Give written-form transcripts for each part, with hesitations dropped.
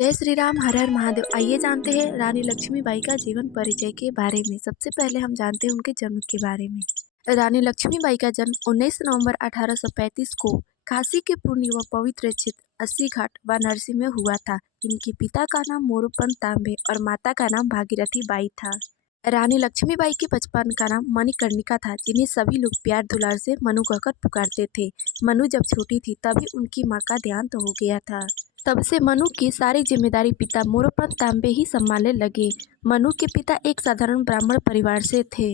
जय श्री राम, हर हर महादेव। आइए जानते हैं रानी लक्ष्मीबाई का जीवन परिचय के बारे में। सबसे पहले हम जानते हैं उनके जन्म के बारे में। रानी लक्ष्मीबाई का जन्म 19 नवंबर 1835 को काशी के पुण्य व पवित्र क्षेत्र अस्सी घाट वाराणसी में हुआ था। इनके पिता का नाम मोरोपंत तांबे और माता का नाम भागीरथी बाई था। रानी लक्ष्मीबाई के बचपन का नाम मणिकर्णिका था, जिन्हें सभी लोग प्यार दुलार से मनु कहकर पुकारते थे। मनु जब छोटी थी तभी उनकी माँ का देहांत हो गया था। तब से मनु की सारी जिम्मेदारी पिता मोरोपंत तांबे ही संभालने लगे। मनु के पिता एक साधारण ब्राह्मण परिवार से थे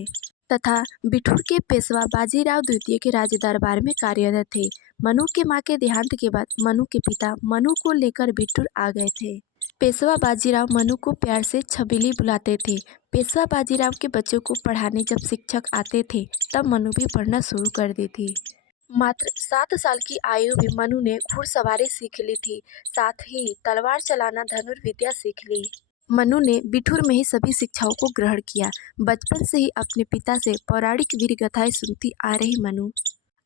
तथा बिठूर के पेशवा बाजीराव द्वितीय के राज दरबार में कार्यरत थे। मनु के मां के देहांत के बाद मनु के पिता मनु को लेकर बिठूर आ गए थे। पेशवा बाजीराव मनु को प्यार से छबीली बुलाते थे। पेशवा बाजीराव के बच्चों को पढ़ाने जब शिक्षक आते थे तब मनु भी पढ़ना शुरू कर दी थी। मात्र 7 साल की आयु में मनु ने घुड़सवारी सीख ली थी, साथ ही तलवार चलाना, धनुर्विद्या सीख ली। मनु ने बिठूर में ही सभी शिक्षाओं को ग्रहण किया। बचपन से ही अपने पिता से पौराणिक वीर गाथाएं सुनती आ रही मनु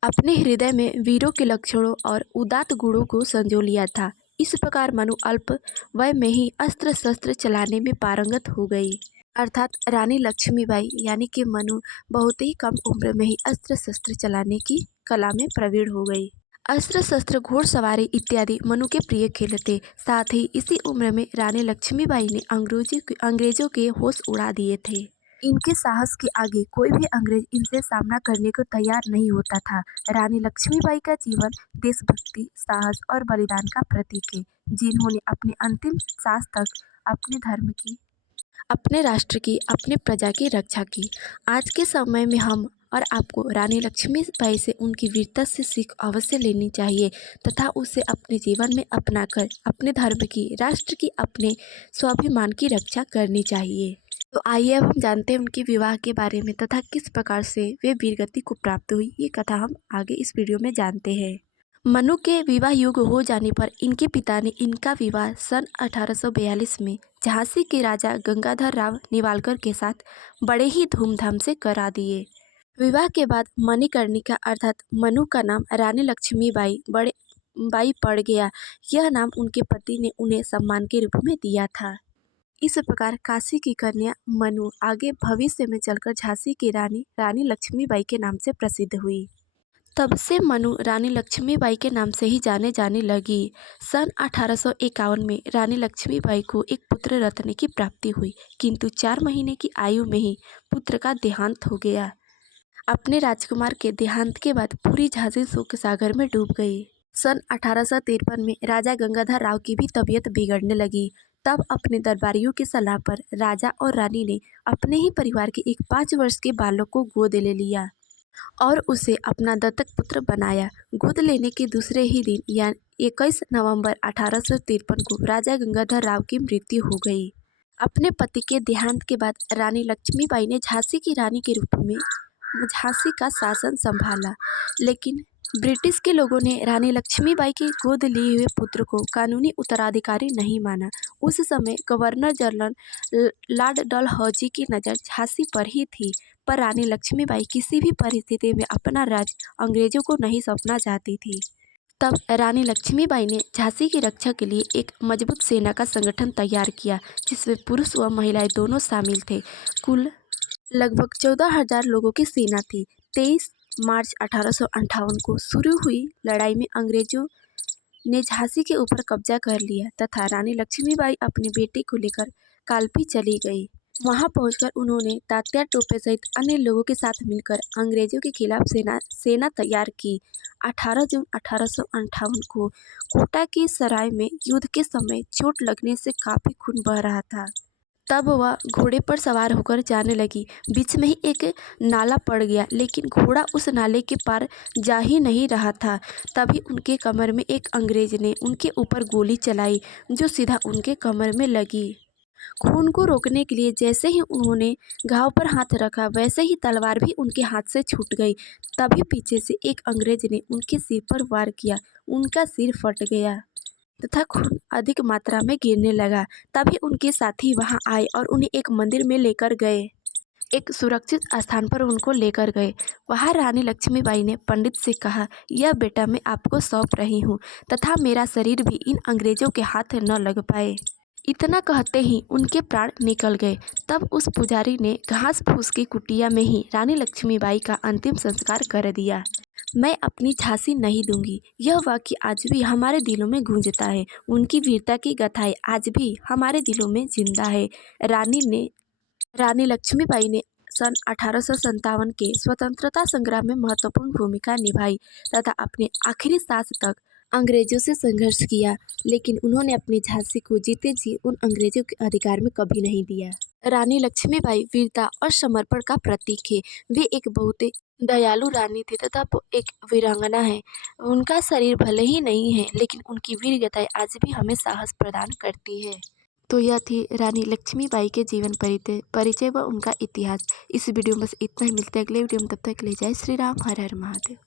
अपने हृदय में वीरों के लक्षणों और उदात्त गुणों को संजो लिया था। इस प्रकार मनु अल्प वय में ही अस्त्र शस्त्र चलाने में पारंगत हो गई। अर्थात रानी लक्ष्मीबाई यानी कि मनु बहुत ही कम उम्र में ही अस्त्र शस्त्र चलाने की कला में प्रवीण हो गई। अस्त्र शस्त्र, घोड़सवारी इत्यादि मनु के प्रिय खेल थे। साथ ही इसी उम्र में रानी लक्ष्मीबाई ने अंग्रेजों के होश उड़ा दिए थे। इनके साहस के आगे कोई भी अंग्रेज इनसे सामना करने को तैयार नहीं होता था। रानी लक्ष्मीबाई का जीवन देशभक्ति, साहस और बलिदान का प्रतीक है, जिन्होंने अपने अंतिम सांस तक अपने धर्म की, अपने राष्ट्र की, अपने प्रजा की रक्षा की। आज के समय में हम और आपको रानी लक्ष्मीबाई से उनकी वीरता से सीख अवश्य लेनी चाहिए तथा उसे अपने जीवन में अपनाकर अपने धर्म की, राष्ट्र की, अपने स्वाभिमान की रक्षा करनी चाहिए। तो आइए अब हम जानते हैं उनके विवाह के बारे में तथा किस प्रकार से वे वीरगति को प्राप्त हुई। ये कथा हम आगे इस वीडियो में जानते हैं। मनु के विवाह योग्य हो जाने पर इनके पिता ने इनका विवाह सन 1842 में झांसी के राजा गंगाधर राव नेवालकर के साथ बड़े ही धूमधाम से करा दिए। विवाह के बाद मणिकर्णिका अर्थात मनु का नाम रानी लक्ष्मीबाई बाई पड़ गया। यह नाम उनके पति ने उन्हें सम्मान के रूप में दिया था। इस प्रकार काशी की कन्या मनु आगे भविष्य में चलकर झांसी की रानी लक्ष्मीबाई के नाम से प्रसिद्ध हुई। तब से मनु रानी लक्ष्मीबाई के नाम से ही जाने लगी। सन 1851 में रानी लक्ष्मीबाई को एक पुत्र रत्न की प्राप्ति हुई, किंतु 4 महीने की आयु में ही पुत्र का देहांत हो गया। अपने राजकुमार के देहांत के बाद पूरी झांसी शोक सागर में डूब गई। सन 1853 में राजा गंगाधर राव की भी तबीयत बिगड़ने लगी। तब अपने दरबारियों की सलाह पर राजा और रानी ने अपने ही परिवार के एक 5 वर्ष के बालक को गोद ले लिया और उसे अपना दत्तक पुत्र बनाया। गोद लेने के दूसरे ही दिन यानी 21 नवंबर 1853 को राजा गंगाधर राव की मृत्यु हो गई। अपने पति के देहांत के बाद रानी लक्ष्मीबाई ने झांसी की रानी के रूप में झांसी का शासन संभाला, लेकिन ब्रिटिश के लोगों ने रानी लक्ष्मीबाई की गोद लिए हुए पुत्र को कानूनी उत्तराधिकारी नहीं माना। उस समय गवर्नर जनरल लॉर्ड डलहौजी की नज़र झांसी पर ही थी, पर रानी लक्ष्मीबाई किसी भी परिस्थिति में अपना राज अंग्रेजों को नहीं सौंपना चाहती थी। तब रानी लक्ष्मीबाई ने झांसी की रक्षा के लिए एक मजबूत सेना का संगठन तैयार किया, जिसमें पुरुष व महिलाएं दोनों शामिल थे। कुल लगभग 14,000 लोगों की सेना थी। 23 मार्च 1858 को शुरू हुई लड़ाई में अंग्रेजों ने झांसी के ऊपर कब्जा कर लिया तथा रानी लक्ष्मीबाई अपने बेटे को लेकर कालपी चली गई। वहां पहुंचकर उन्होंने तात्या टोपे सहित अन्य लोगों के साथ मिलकर अंग्रेजों के खिलाफ सेना तैयार की। 18 जून 1858 को कोटा की सराय में युद्ध के समय चोट लगने से काफी खून बह रहा था। तब वह घोड़े पर सवार होकर जाने लगी। बीच में ही एक नाला पड़ गया, लेकिन घोड़ा उस नाले के पार जा ही नहीं रहा था। तभी उनके कमर में एक अंग्रेज ने उनके ऊपर गोली चलाई, जो सीधा उनके कमर में लगी। खून को रोकने के लिए जैसे ही उन्होंने घाव पर हाथ रखा, वैसे ही तलवार भी उनके हाथ से छूट गई। तभी पीछे से एक अंग्रेज ने उनके सिर पर वार किया। उनका सिर फट गया तथा खून अधिक मात्रा में गिरने लगा। तभी उनके साथी वहां आए और उन्हें एक मंदिर में लेकर गए। एक सुरक्षित स्थान पर उनको लेकर गए। वहाँ रानी लक्ष्मीबाई ने पंडित से कहा, यह बेटा मैं आपको सौंप रही हूँ तथा मेरा शरीर भी इन अंग्रेजों के हाथ न लग पाए। इतना कहते ही उनके प्राण निकल गए। तब उस पुजारी ने घास फूस की कुटिया में ही रानी लक्ष्मीबाई का अंतिम संस्कार कर दिया। मैं अपनी झांसी नहीं दूंगी, यह वाक्य आज भी हमारे दिलों में गूंजता है। उनकी वीरता की गाथाएं आज भी हमारे दिलों में जिंदा है। रानी लक्ष्मीबाई ने सन 1857 के स्वतंत्रता संग्राम में महत्वपूर्ण भूमिका निभाई तथा अपने आखिरी सांस तक अंग्रेजों से संघर्ष किया, लेकिन उन्होंने अपनी झांसी को जीते जी उन अंग्रेजों के अधिकार में कभी नहीं दिया। रानी लक्ष्मीबाई वीरता और समर्पण का प्रतीक है। वे एक बहुत ही दयालु रानी थी तथा वो एक वीरांगना है। उनका शरीर भले ही नहीं है, लेकिन उनकी वीर गाथाएं आज भी हमें साहस प्रदान करती है। तो यह थी रानी लक्ष्मीबाई के जीवन परिचय व उनका इतिहास। इस वीडियो में बस इतना ही। मिलते हैं अगले वीडियो में, तब तक ले जाए श्री राम, हर हर महादेव।